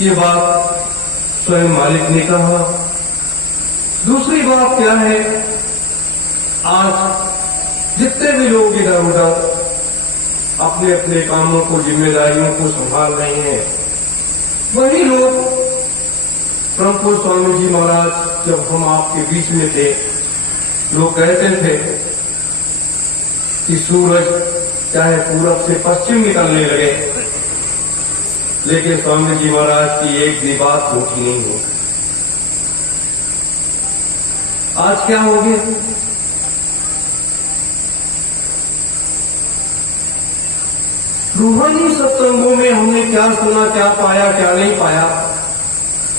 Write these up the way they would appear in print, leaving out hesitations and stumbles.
ये बात स्वयं मालिक ने कहा। दूसरी बात क्या है, आज जितने भी लोग इधर उधर अपने अपने कामों को, जिम्मेदारियों को संभाल रहे हैं, वही लोग प्रभु स्वामी जी महाराज जब हम आपके बीच में थे, लोग कहते थे कि सूरज चाहे पूरब से पश्चिम निकलने लगे, लेकिन स्वामी जी महाराज की एक भी बात झूठी नहीं हो। आज क्या हो गया, रूहानी सत्संगों में हमने क्या सुना, क्या पाया, क्या नहीं पाया।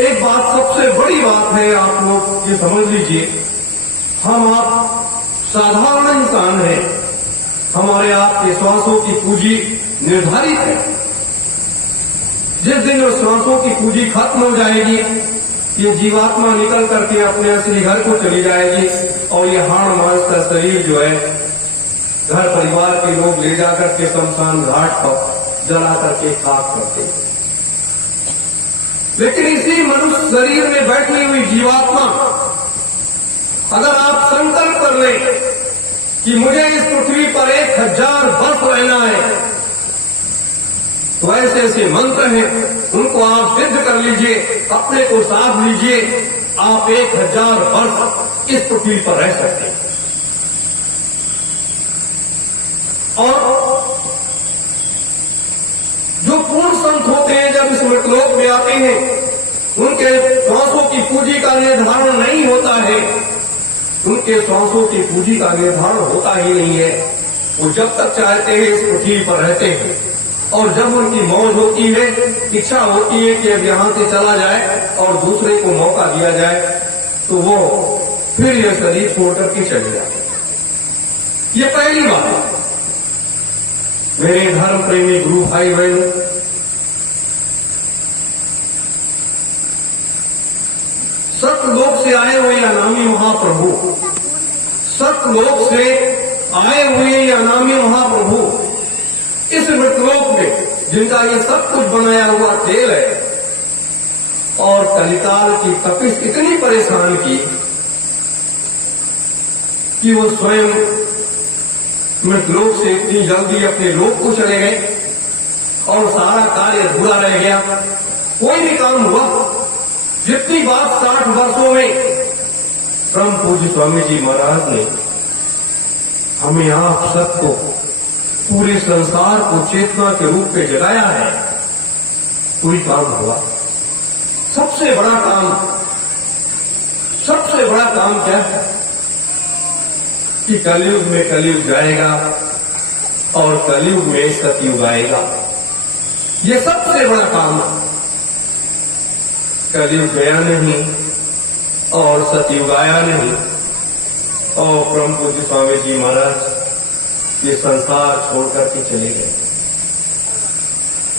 एक बात सबसे बड़ी बात है, आप लोग ये समझ लीजिए, हम आप साधारण इंसान हैं, हमारे आपके श्वासों की पूंजी निर्धारित है। जिस दिन उस श्वासों की पूंजी खत्म हो जाएगी, ये जीवात्मा निकल करके अपने असली घर को चली जाएगी और ये हाड़ मांस का शरीर जो है घर परिवार के लोग ले जाकर के शमशान घाट पर जला करके खाक करते। लेकिन इसी मनुष्य शरीर में बैठी हुई जीवात्मा, अगर आप संकल्प कर लें कि मुझे इस पृथ्वी पर 1000 वर्ष रहना है, तो ऐसे ऐसे मंत्र हैं, उनको आप सिद्ध कर लीजिए, अपने को साध लीजिए, आप 1000 वर्ष इस पृथ्वी पर रह सकते हैं। और जो पूर्ण संत होते हैं, जब इस मृतलोक में आते हैं, उनके श्वासों की पूंजी का निर्धारण नहीं होता है, उनके श्वासों की पूंजी का निर्धारण होता ही नहीं है। वो जब तक चाहते हैं इस पृथ्वी पर रहते हैं, और जब उनकी मौज होती है, इच्छा होती है कि अब यहां से चला जाए और दूसरे को मौका दिया जाए, तो वो फिर यह शरीर छोड़कर के चले जाते। ये पहली बात है। मेरे धर्म प्रेमी गुरु भाई बहनों, सतलोक से आए हुए अनामी महाप्रभु, सतलोक से आए हुए अनामी महाप्रभु इस मृतलोक में, जिनका ये सब कुछ बनाया हुआ तेल है, और कलिकाल की तपिश इतनी परेशान की कि वो स्वयं मृतलोक से इतनी जल्दी अपने लोक को चले गए और सारा कार्य अधूरा रह गया, कोई भी काम हुआ। जितनी बात 60 वर्षों में परम पूज्य स्वामी जी महाराज ने हमें आप सबको, पूरे संसार को चेतना के रूप में जगाया है, कोई काम हुआ। सबसे बड़ा काम क्या है कि कलयुग में कलयुग जाएगा और कलयुग में सतयुग आएगा। ये सबसे बड़ा काम है। कलयुग गया नहीं और सतयुग आया नहीं, और परम पूज्य स्वामी जी महाराज ये संसार छोड़कर के चले गए।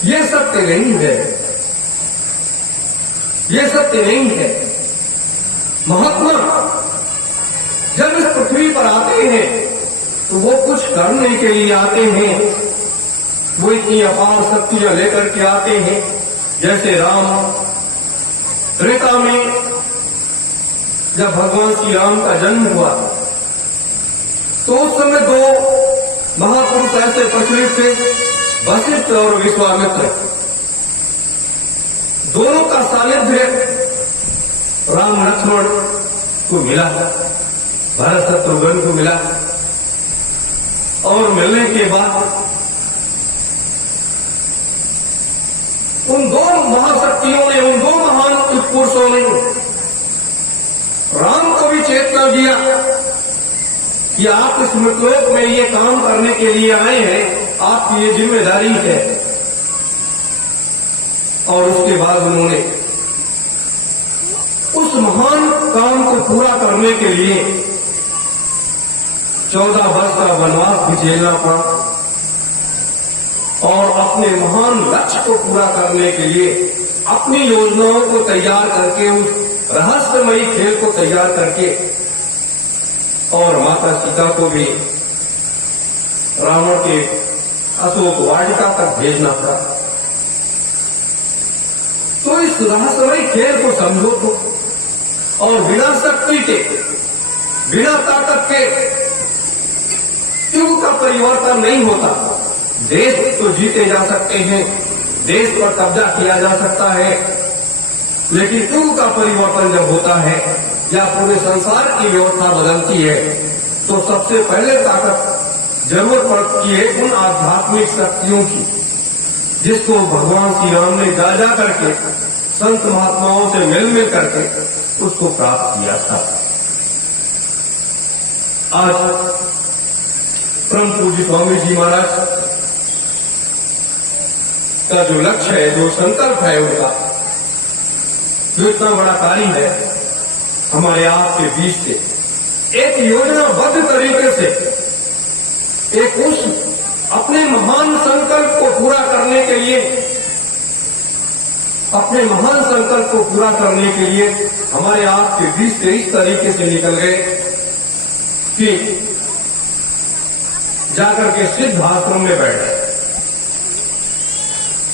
ये सत्य नहीं है, ये सत्य नहीं है। महात्मा जब इस पृथ्वी पर आते हैं तो वो कुछ करने के लिए आते हैं, वो इतनी अपार शक्तियां लेकर के आते हैं। जैसे राम त्रेता में जब भगवान श्री राम का जन्म हुआ, तो उस समय 2 महापुरुष ऐसे प्रचलित थे, वशिष्ठ और विश्वामित्र। दोनों का सानिध्य राम लक्ष्मण को मिला, भरत शत्रुघ्न को मिला, और मिलने के बाद उन 2 महाशक्तियों ने, उन 2 महान पुरुषों ने राम को भी चेतना दिया कि आप इस मृतलोक में ये काम करने के लिए आए हैं, आपकी ये जिम्मेदारी है। और उसके बाद उन्होंने उस महान काम को पूरा करने के लिए 14 वर्ष का वनवास भी झेलना पड़ा, और अपने महान लक्ष्य को पूरा करने के लिए अपनी योजनाओं को तैयार करके, उस रहस्यमयी खेल को तैयार करके, और माता सीता को भी रावण के अशोक वाटिका तक भेजना पड़ा। तो इस रहस्यमय खेल को समझो तो, और बिना शक्ति के, बिना ताकत के युग का परिवर्तन नहीं होता। देश तो जीते जा सकते हैं, देश पर कब्जा किया जा सकता है, लेकिन युग का परिवर्तन जब होता है या पूरे संसार की व्यवस्था बदलती है, तो सबसे पहले ताकत जरूरत पड़ती है उन आध्यात्मिक शक्तियों की, जिसको भगवान श्री राम ने जा जा करके संत महात्माओं से मिल करके उसको प्राप्त किया था। आज परम पूज्य स्वामी जी महाराज का जो लक्ष्य है, जो संकल्प है उनका, जो इतना बड़ा कार्य है, हमारे आपके बीच से एक योजनाबद्ध तरीके से एक उस अपने महान संकल्प को पूरा करने के लिए, अपने महान संकल्प को पूरा करने के लिए हमारे आपके बीच से इस तरीके से निकल गए कि जाकर के सिद्ध आश्रम में बैठ गए।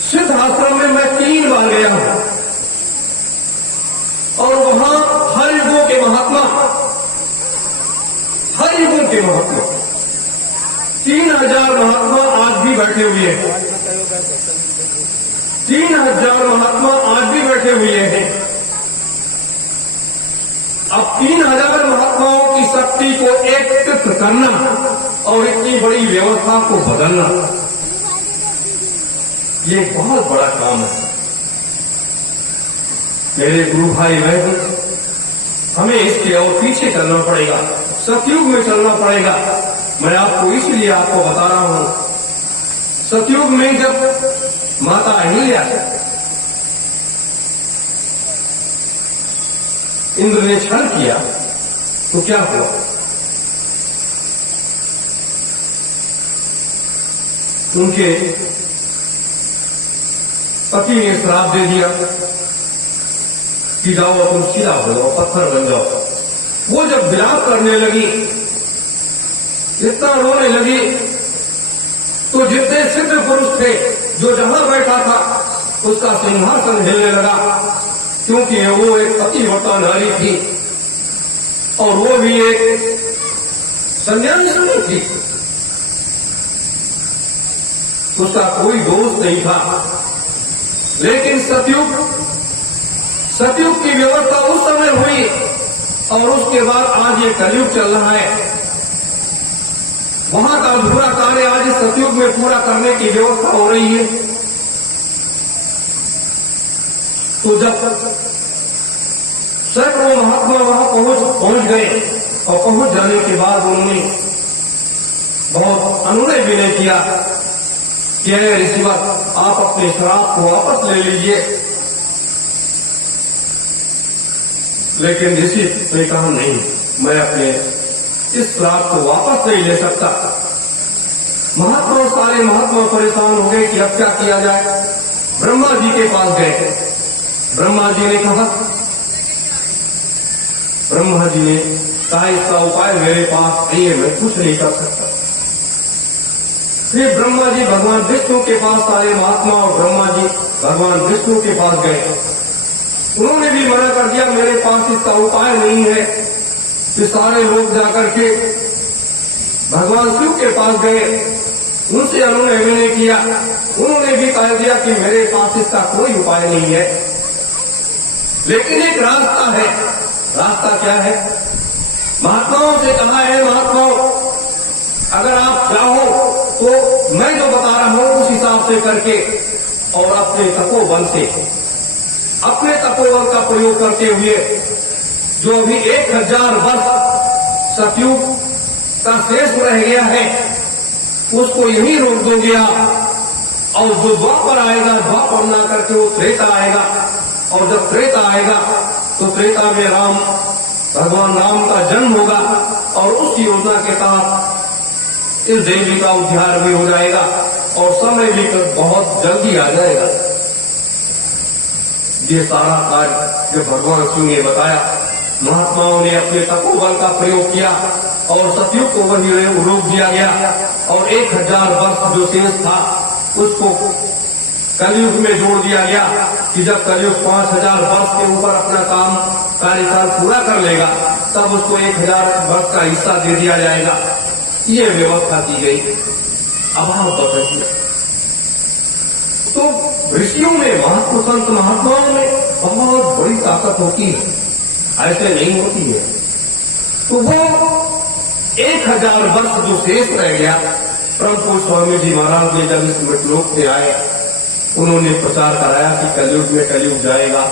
सिद्ध आश्रम में मैं 3 बार गया हूं और वहां हर युगों के महात्मा, हर युगों के महात्मा, 3000 महात्मा आज भी बैठे हुए हैं। 3000 महात्मा आज भी बैठे हुए हैं। अब 3000 महात्माओं की शक्ति को एकत्रित करना और इतनी बड़ी व्यवस्था को बदलना, ये बहुत बड़ा काम है। मेरे गुरु भाई बहन, हमें इसके और पीछे चलना पड़ेगा, सतयुग में चलना पड़ेगा। मैं आपको इसलिए आपको बता रहा हूं, सतयुग में जब माता अहिल्या इंद्र ने छल किया तो क्या हुआ? उनके पति ने श्राप दे दिया कि जाओ तुम शिला हो जाओ, पत्थर बन जाओ। वो जब विलाप करने लगी, इतना रोने लगी, तो जितने सिद्ध पुरुष थे जो जहां बैठा था उसका सिंहासन हिलने लगा, क्योंकि वो एक पतिव्रता नारी थी और वो भी एक सन्यासिनी थी, उसका कोई दोष नहीं था। लेकिन सतयुग की व्यवस्था उस समय हुई और उसके बाद आज ये कलयुग चल रहा है। वहां का अधूरा कार्य आज इस सतयुग में पूरा करने की व्यवस्था हो रही है। तो जब सैकड़ों महात्मा वहां पहुंच गए और पहुंच जाने के बाद उन्होंने बहुत अनुनय विनय किया कि ऋषिवर, आप अपने श्राप को वापस ले लीजिए। लेकिन ऋषि ने कहा, नहीं, मैं अपने इस श्राप को वापस नहीं ले सकता। सारे महात्मा परेशान हो गए कि अब क्या किया जाए। ब्रह्मा जी के पास गए। ब्रह्मा जी ने कहा, इसका उपाय मेरे पास नहीं है, मैं कुछ नहीं कर सकता। फिर ब्रह्मा जी भगवान विष्णु के पास, सारे महात्मा और ब्रह्मा जी भगवान विष्णु के पास गए। उन्होंने भी मना कर दिया, मेरे पास इसका उपाय नहीं है। फिर सारे लोग जाकर के भगवान शिव के पास गए, उनसे अनुनय विनय किया। उन्होंने भी कह दिया कि मेरे पास इसका कोई उपाय नहीं है, लेकिन एक रास्ता है। रास्ता क्या है? महात्माओं से कहा है, महात्माओं, अगर आप चाहो तो मैं जो बता रहा हूं उस हिसाब से करके और अपने तपोबल से, अपने तपोबल का प्रयोग करते हुए जो अभी 1000 वर्ष सतयुग का शेष रह गया है उसको यही रोक दोगे आप। और जो द्वापर आएगा, द्वापर ना करके वो त्रेता आएगा, और जब त्रेता आएगा तो त्रेता में भगवान राम का जन्म होगा और उस योजना के तहत इस देवी का उद्धार भी हो जाएगा और समय भी बहुत जल्दी आ जाएगा। ये सारा कार्य जो भगवान शिव ने बताया, महात्माओं ने अपने तपोबल का प्रयोग किया और सतयुग को वही रोक दिया गया और 1000 वर्ष जो शेष था उसको कलयुग में जोड़ दिया गया। कि जब कलयुग 5000 वर्ष के ऊपर अपना काम कार्यकाल पूरा कर लेगा तब उसको 1000 वर्ष का हिस्सा दे दिया जाएगा। ये व्यवस्था की गई। अब आप बताइए, तो ऋषियों में, महात्मा संत महात्माओं में बहुत बड़ी ताकत होती है, ऐसे नहीं होती है। तो वो 1000 वर्ष जो शेष रह गया, परम पूज्य स्वामी जी महाराज ने जब इस मृतलोक से आए, उन्होंने प्रचार कराया कि कलयुग में कलयुग जाएगा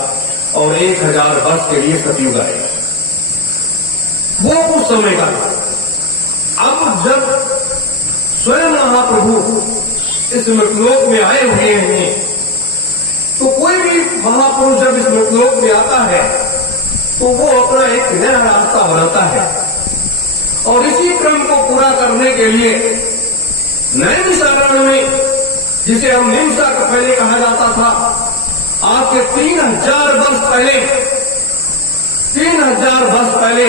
और 1000 वर्ष के लिए सतयुग आएगा। वो उस समय का था। अब जब स्वयं महाप्रभु इस मृतलोक में आए हुए हैं, तो कोई भी महापुरुष जब इस मृतलोक में आता है तो वो अपना एक नया रास्ता बनाता है और इसी क्रम को पूरा करने के लिए नैमिषारण्य में, जिसे हम निमसा का पहले कहा जाता था, आज के 3000 वर्ष पहले 3000 वर्ष पहले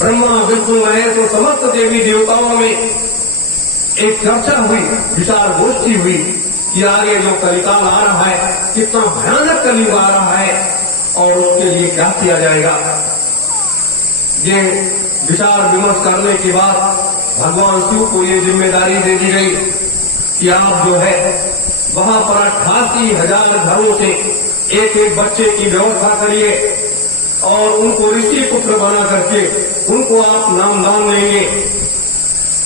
ब्रह्मा विष्णु महेश और समस्त देवी देवताओं में एक चर्चा हुई, विचार गोष्ठी हुई कि आगे जो कलिकाल आ रहा है, कितना भयानक कलयुग आ रहा है और उसके लिए क्या किया जाएगा। ये विचार विमर्श करने के बाद भगवान शिव को ये जिम्मेदारी दे दी गई कि आप जो है वहां पर 88,000 घरों से एक एक बच्चे की व्यवस्था करिए और उनको ऋषि पुत्र बना करके उनको आप नामदान लेंगे,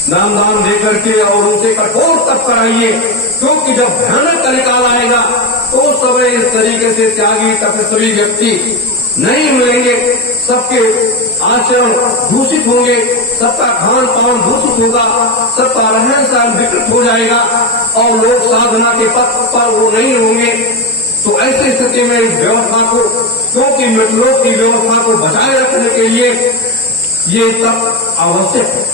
नामदान दे करके और उनसे कठोर तप कराइए, क्योंकि जब भयानक कलिकाल आएगा तो समय इस तरीके से त्यागी तपस्वी व्यक्ति नहीं मिलेंगे, सबके आचरण दूषित होंगे, सबका खान पान दूषित होगा, सबका रहन सहन विकृत हो जाएगा और लोग साधना के पथ पर वो नहीं होंगे। तो ऐसी स्थिति में इस व्यवस्था को, क्योंकि मृतलोक की व्यवस्था को बचाए रखने के लिए ये तप आवश्यक है।